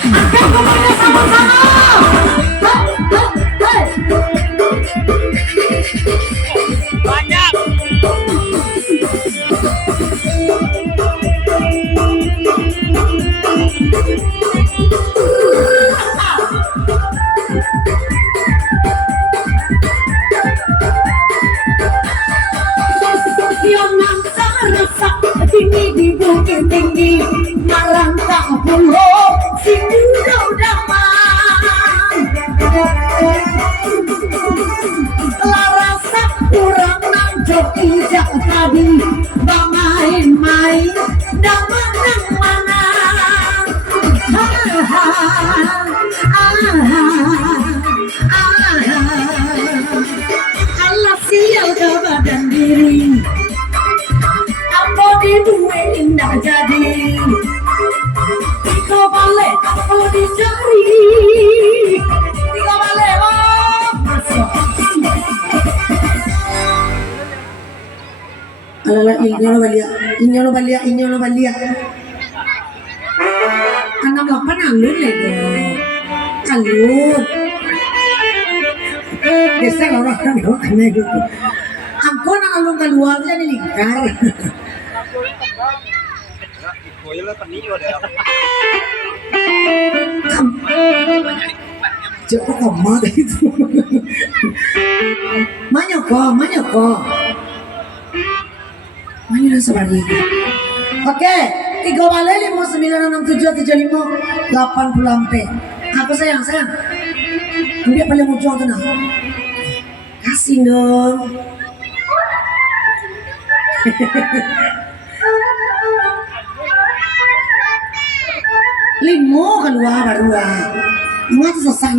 Akan kemana sama-sama. Hei, Banyak. yang nangsa rasa tinggi di bukit tinggi marangka pulau singgau damang larasa kurang nang joki jak tadi bamain-main damang nang mana ha ha Allah sial ke badan diri apa dibuat indah jadi tiga balik apa dicari tiga balik oh masuk alala inyolo balia anak lapan anggun lagi anggun biasa orang aneh gitu aku nang alung keluar jadi lingkar Joko koma itu. Manyoko. Mana sebari? Oke, 3 balik 596775 80 lampe. Aku sayang. Dia paling muncul tenang. Kasih dong. Limo keluar baru. Mati sesana